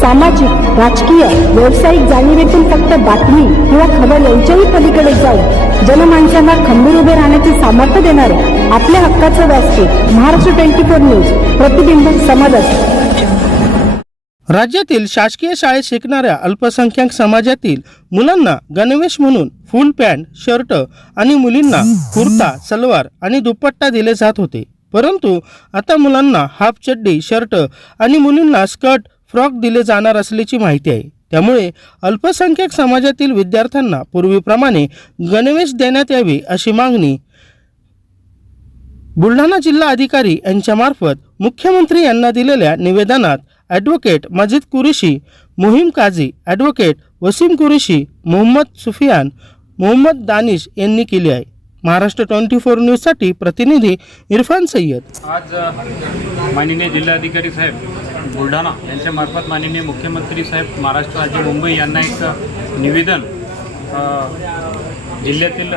सामाजिक राजकीय व्यावसायिक जाणीवेतून फक्त बातमी किंवा खबर यांच्याही पलीकडे जाऊन जनमानसांना खंबीर उभे राहण्याचे सामर्थ्य देणारे आपल्या हक्काचं व्यासपीठ महाराष्ट्र ट्वेंटी फोर न्यूज प्रतिबिंब समाजात. राज्यातील शासकीय शाळेत शिकणाऱ्या अल्पसंख्याक समाजातील मुलांना गणवेश म्हणून फुल पॅन्ट शर्ट आणि मुलींना कुर्ता सलवार आणि दुपट्टा दिले जात होते. परंतु आता मुलांना हाफ चड्डी शर्ट आणि मुलींना स्कर्ट फ्रॉक दिले जाणार असल्याची माहिती आहे. त्यामुळे अल्पसंख्याक समाजातील विद्यार्थ्यांना पूर्वीप्रमाणे गणवेश देण्यात यावी अशी मागणी बुलढाणा जिल्हा अधिकारी यांच्यामार्फत मुख्यमंत्री यांना दिलेल्या निवेदनात ॲडव्होकेट मजिद कुरेशी मोहीम काझी ॲडव्होकेट वसीम कुरेशी मोहम्मद सुफियान मोहम्मद दानिश यांनी केली आहे. महाराष्ट्र ट्वेंटी फोर न्यूजसाठी प्रतिनिधी इरफान सय्यद. आज माननीय जिल्हाधिकारी साहेब बुलढाणा यांच्यामार्फत माननीय मुख्यमंत्री साहेब महाराष्ट्र राज्य मुंबई यांना एक निवेदन जिल्ह्यातील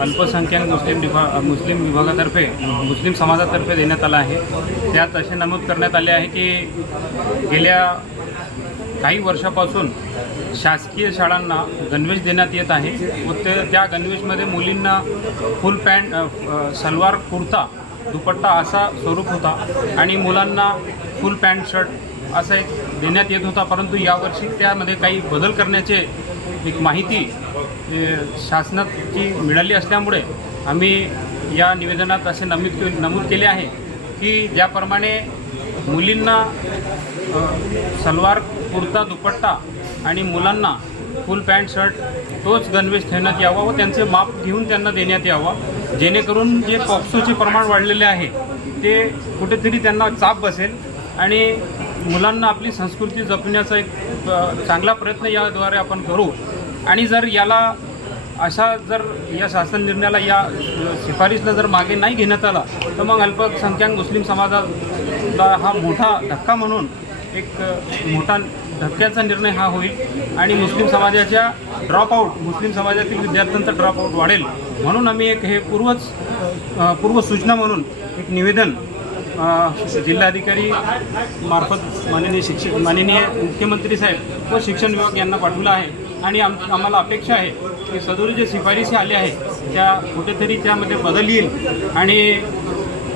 अल्पसंख्याक मुस्लिम विभा मुस्लिम विभागातर्फे मुस्लिम समाजातर्फे देण्यात आलं आहे. त्यात असे नमूद करण्यात आले आहे की गेल्या काही वर्षापासून शासकीय शाळांना गणवेश देण्यात येत आहे व ते त्या गणवेशमध्ये मुलींना फुल पॅन्ट सलवार कुर्ता दुपट्टा असा स्वरूप होता आणि मुलांना फुल पॅन्ट शर्ट असा एक देण्यात येत होता. परंतु यावर्षी त्यामध्ये काही बदल करण्याचे एक माहिती शासनाची मिळाली असल्यामुळे आम्ही या निवेदनात असे नमूद नमूद केले आहे की ज्याप्रमाणे मुलींना सलवार कुर्ता दुपट्टा आणि मुलांना फुल पॅन्ट शर्ट तोच गणवेश ठेवण्यात यावा व त्यांचे माप घेऊन त्यांना देण्यात यावा. जेणेकरून जे पॉक्सोचे प्रमाण वाढलेले आहे ते कुठेतरी त्यांना चाप बसेल. आणि मुलांना आपली संस्कृती जपण्याचा एक चांगला प्रयत्न याद्वारे आपण करू. आणि जर याला अशा जर या शासन निर्णयाला या शिफारसला जर मागे नाही घेण्यात आला तर मग अल्पसंख्याक मुस्लिम समाजाला हा मोठा धक्का म्हणून एक मोठा धक्क्याचा निर्णय हा होईल. आणि मुस्लिम समाजाच्या ड्रॉपआउट मुस्लिम समाजातील विद्यार्थ्यांचा ड्रॉपआउट वाढेल. म्हणून आम्ही एक हे पूर्वच पूर्वसूचना म्हणून एक निवेदन जिल्हाधिकारी मार्फत माननीय शिक्षक माननीय मुख्यमंत्री साहेब व शिक्षण विभाग यांना पाठवलं आहे. आणि आम आम्हाला अपेक्षा आहे की सदोरी जे शिफारशी आल्या आहे त्या कुठेतरी त्यामध्ये बदल येईल. आणि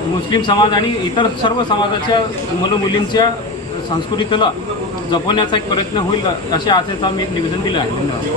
मुस्लिम समाज आणि इतर सर्व समाजाच्या मुलं मुलींच्या संस्कृतीला जपवण्याचा एक प्रयत्न होईल अशा आशेचा मी निवेदन दिलं आहे.